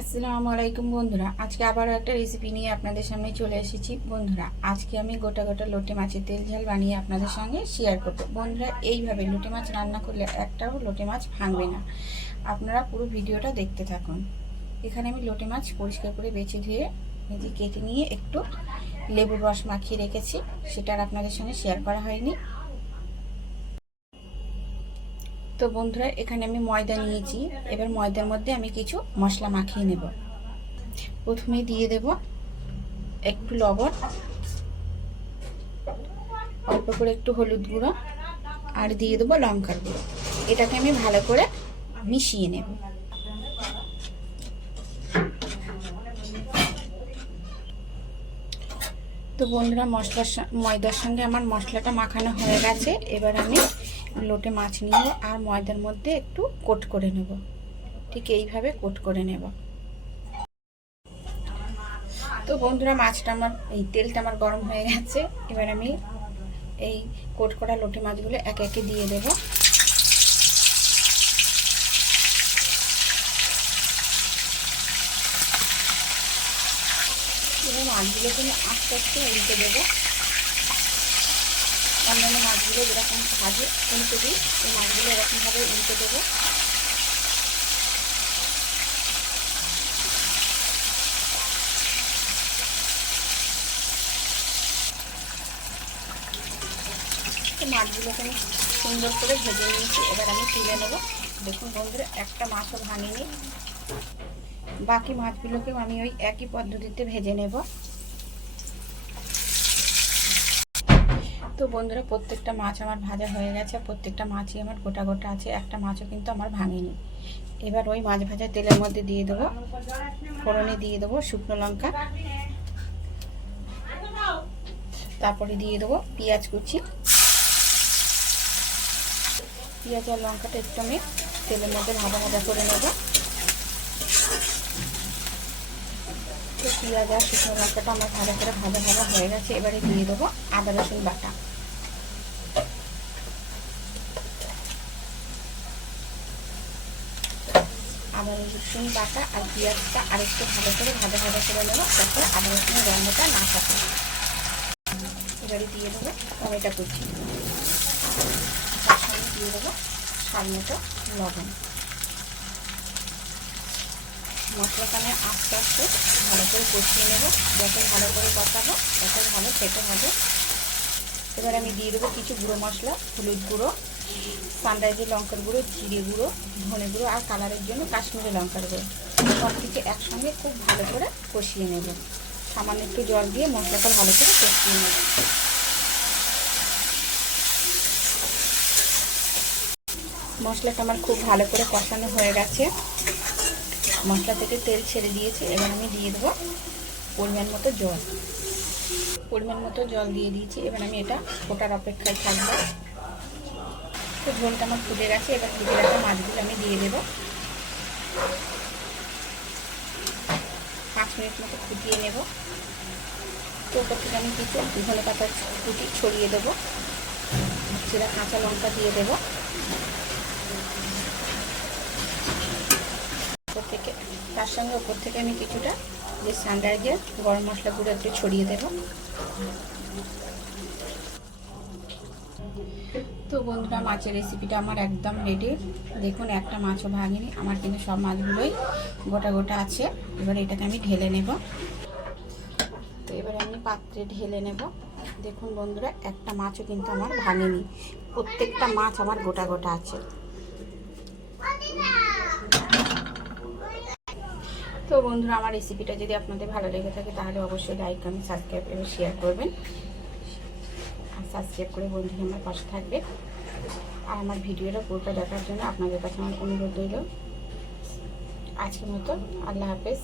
আসসালামু আলাইকুম বন্ধুরা, আজকে আবারও একটা রেসিপি নিয়ে আপনাদের সামনে চলে এসেছি। বন্ধুরা, আজকে আমি গোটা গোটা লোটে মাছের তেল ঝাল বানিয়ে আপনাদের সঙ্গে শেয়ার করব। বন্ধুরা, এইভাবে লোটে মাছ রান্না করলে একটাও লোটে মাছ ভাঙবে না। আপনারা পুরো ভিডিওটা দেখতে থাকুন। এখানে আমি লোটে মাছ পরিষ্কার করে বেছে ধুয়ে কেটে নিয়ে একটু লেবুর রস মাখিয়ে রেখেছি, সেটা আর আপনাদের সঙ্গে শেয়ার করা হয়নি। তো বন্ধুরা, এখানে আমি ময়দা নিয়েছি। এবার ময়দার মধ্যে আমি কিছু মশলা মাখিয়ে নেব। প্রথমে দিয়ে দেব একটু লবণ, অল্প করে একটু হলুদ গুঁড়ো, আর দিয়ে দেবো লঙ্কার গুঁড়ো। এটাকে আমি ভালো করে মিশিয়ে নেব। তো বন্ধুরা, ময়দার সঙ্গে আমার মশলাটা মাখানো হয়ে গেছে। এবার আমি লোটে মাছ নিয়ে আর ময়দার মধ্যে একটু কোট করে নেব। ঠিক এইভাবে কোট করে নেব। তো বন্ধুরা, তেলটা আমার গরম হয়ে গেছে। এবার আমি এই কোট করা লোটে মাছগুলো একে একে দিয়ে দেব। এবার মাছগুলোকে আমি আস্তে আস্তে উল্টে দেবো। অন্যান্য মাছগুলো যেরকম ভাজে উল্টে দিই, এই মাছগুলো এরকমভাবে উল্টে দেবো। মাছগুলোকে আমি সুন্দর করে ভেজে নিয়েছি। এবার আমি তুলে নেব। দেখুন বন্ধুরা, একটা মাছও ভাঙিনি। বাকি মাছগুলোকেও আমি ওই একই পদ্ধতিতে ভেজে নেব। তো বন্ধুরা, প্রত্যেকটা মাছ আমার ভাজা হয়ে গেছে। প্রত্যেকটা মাছই আমার গোটা গোটা আছে, একটা মাছও কিন্তু আমার ভাঙেনি। এবার ওই মাছ ভাজা তেলের মধ্যে দিয়ে দেবো, ফোড়নে দিয়ে দেবো শুকনো লঙ্কা, তারপরে দিয়ে দেবো পেঁয়াজ কুচি। পেঁয়াজ আর লঙ্কাটা একটু আমি তেলের মধ্যে ভাজা ভাজা করে নেব। তো পেঁয়াজ আর শুকনো লঙ্কাটা আমার ভাজা করে ভাজা হয়ে গেছে। এবারে দিয়ে দেবো আদা রসুন বাটা। আদা রসুন বাটা আর পেঁয়াজটা আরেকটু ভালো করে ভাজা করে নেব, যাতে আদা রসুনের গন্ধটা না থাকে। এবারে দিয়ে দেবো টমেটো কুচি, তার সঙ্গে দিয়ে দেবো স্বাদ মতো লবণ। মশলাটা আমি আস্তে আস্তে ভালো করে কষিয়ে নেব। যত ভালো করে কষাবো তত ভালো খেতে হবে। এবার আমি দিয়ে দেবো কিছু গুঁড়ো মশলা, হলুদ গুঁড়ো, সানরাইজের লঙ্কার গুঁড়ো, জিরে গুঁড়ো, ধনে গুঁড়ো আর কালারের জন্য কাশ্মীরি লঙ্কার গুঁড়ো। সব কিছু একসঙ্গে খুব ভালো করে কষিয়ে নেব। সামান্য একটু জল দিয়ে মশলাটা ভালো করে কষিয়ে নেব। মশলাটা আমার খুব ভালো করে কষানো হয়ে গেছে। মশলা থেকে তেল ছেড়ে দিয়েছে। এবার আমি দিয়ে দেবো পরিমাণ মতো জল দিয়ে দিয়েছি। এবার আমি এটা ফোটার অপেক্ষায় থাকবো। তো ঝোলটা আমার ফুটে গেছে। এবার ফুটে রাখা মাছগুলো আমি দিয়ে দেবো। 5 মিনিট মতো ফুটিয়ে নেব। তো ওপর থেকে আমি কিছু ধনে পাতার কুচি ছড়িয়ে দেবো। সেটা কাঁচা লঙ্কা দিয়ে দেবো। তার সঙ্গে ওপর থেকে আমি কিছুটা যে সানরাইজের গরম মশলা গুঁড়ো একটু ছড়িয়ে দেব। তো বন্ধুরা, মাছের রেসিপিটা আমার একদম রেডি। দেখুন, একটা মাছও ভাঙিনি। আমার কিন্তু সব মাছগুলোই গোটা গোটা আছে। এবার এটাকে আমি ঢেলে নেব। তো এবার আমি পাত্রে ঢেলে নেব। দেখুন বন্ধুরা, একটা মাছও কিন্তু আমার ভাঙেনি। প্রত্যেকটা মাছ আমার গোটা গোটা আছে। তো বন্ধুরা, আমার রেসিপিটা যদি আপনাদের ভালো লেগে থাকে তাহলে অবশ্যই লাইক, কমেন্ট, সাবস্ক্রাইব এবং শেয়ার করবেন। আর সাবস্ক্রাইব করে বন্ধুরা আমার পাশে থাকবে। আর আমার ভিডিওটা পুরোটা দেখার জন্য আপনাদের কাছে আমার অনুরোধ রইল। আজকের মতো আল্লাহ হাফেজ।